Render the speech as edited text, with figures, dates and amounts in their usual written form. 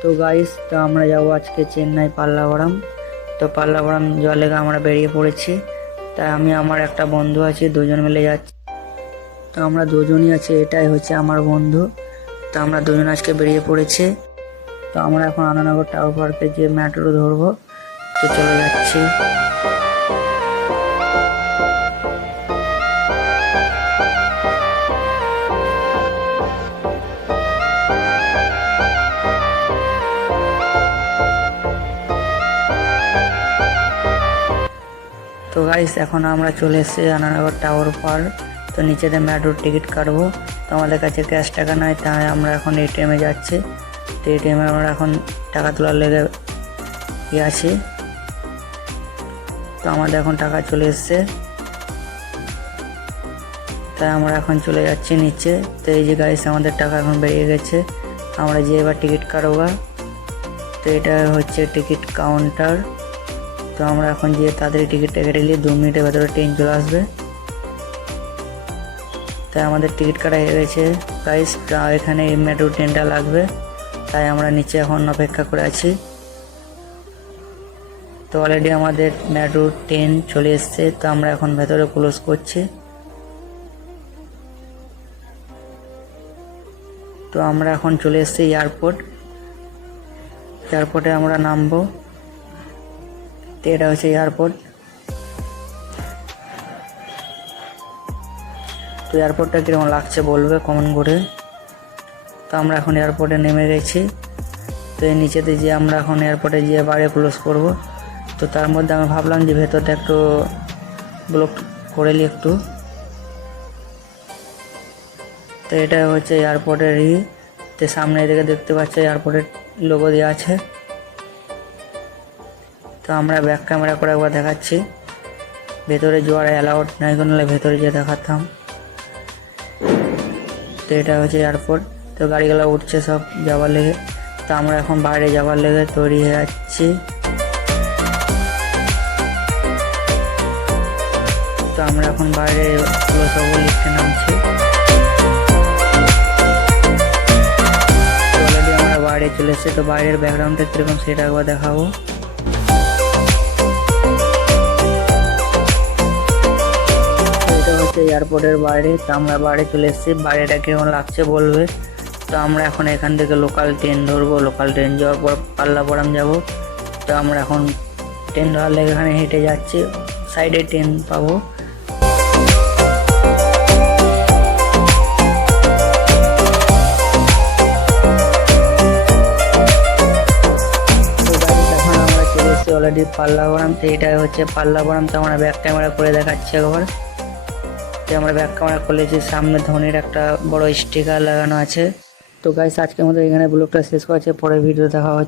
তো গাইস, তো আমরা যাবো আজকে চেন্নাই পাল্লাভারাম। তো পাল্লাভারাম যাওয়ার লেগে আমরা বেরিয়ে পড়েছি। তাই আমি আমার একটা বন্ধু আছে, দুজন মিলে যাচ্ছি। তো আমরা দুজনই আছি, এটাই হচ্ছে আমার বন্ধু। তো আমরা দুজন আজকে বেরিয়ে পড়েছি। তো আমরা এখন আনন্দনগর টাওয়ার পার্কে যে মেট্রো ধরবো, তো চলে যাচ্ছি। তো গাইস, এখন আমরা চলে এসেছি আনন্দনগর টাওয়ার পার্ক। তো নিচেতে মেট্রোর টিকিট কাটবো। তো আমাদের কাছে ক্যাশ টাকা নাই, তাই আমরা এখন এটিএমে যাচ্ছি। তো এটিএমে আমরা এখন টাকা তোলার লেগে আছি। তো আমাদের এখন টাকা চলে এসছে, তাই আমরা এখন চলে যাচ্ছি নিচে। তো এই যে গাইস, আমাদের টাকা এখন বেরিয়ে গেছে। আমরা যে এবার টিকিট কাটবো। তো এটা হচ্ছে টিকিট কাউন্টার। তো আমরা এখন গিয়ে তাড়াতাড়ি টিকিটটা কেটে নিয়ে 2 মিনিটের ভেতরে ট্রেন চলে আসবে। তাই আমাদের টিকিট কাটা হয়ে গেছে গাইস। এখানে মেট্রো ট্রেনটা লাগবে, তাই আমরা নিচে এখন অপেক্ষা করে আছি। তো অলরেডি আমাদের মেট্রো ট্রেন চলে এসছে। তো আমরা এখন ভেতরে ক্লোজ করছি। তো আমরা এখন চলে এসেছি এয়ারপোর্টে আমরা নামবো। তো এটা হচ্ছে এয়ারপোর্ট। তো এয়ারপোর্টটা কীরকম লাগছে বলবে কমেন্ট করে। তো আমরা এখন এয়ারপোর্টে নেমে গেছি। তো এর নিচেতে যে আমরা এখন এয়ারপোর্টে গিয়ে বাইরে ক্লোজ করব। তো তার মধ্যে আমি ভাবলাম যে ভেতরটা একটু ব্লক করে নিই একটু। তো এটা হচ্ছে এয়ারপোর্টের তো সামনে এদিকে দেখতে পাচ্ছি এয়ারপোর্টের লোগো দেওয়া আছে। তো আমরা ব্যাক ক্যামেরা করে একবার দেখাচ্ছি। ভেতরে যাওয়ার অ্যালাউড নাই, কোনো ভেতরে গিয়ে দেখাতাম। তো এটা হচ্ছে এয়ারপোর্ট। তো গাড়িগুলো উঠছে সব যাওয়ার লেগে। তো আমরা এখন বাইরে যাওয়ার লেগে তৈরি হয়ে যাচ্ছি। তো আমরা এখন বাইরে সব লিখতে নামছি। অলরেডি আমরা বাইরে চলে এসেছি। তো বাইরের ব্যাকগ্রাউন্ডটা কীরকম সেটা একবার দেখাবো। এটা হচ্ছে এয়ারপোর্টের বাইরে। তো আমরা বাইরে চলে এসেছি। বাইরেটা কীরকম লাগছে বলবে। তো আমরা এখন এখান থেকে লোকাল ট্রেন ধরবো। লোকাল ট্রেন যাওয়ার পর পাল্লাভারাম যাব। তো আমরা এখন ট্রেন ধরার লেগে এখানে হেঁটে যাচ্ছি, সাইডে ট্রেন পাবো। অলরেডি পাল্লাভারাম। তো এটা হচ্ছে পাল্লাভারাম। তো আমরা ব্যাক ক্যামেরা করে দেখাচ্ছি একবার। তো আমরা ব্যাক ক্যামেরা খুলেছি, সামনে ধোনির একটা বড় স্টিকার লাগানো আছে। তো গাইস, আজকের মতো এখানে ব্লগটা শেষ করছে। পরে ভিডিও দেখা হচ্ছে।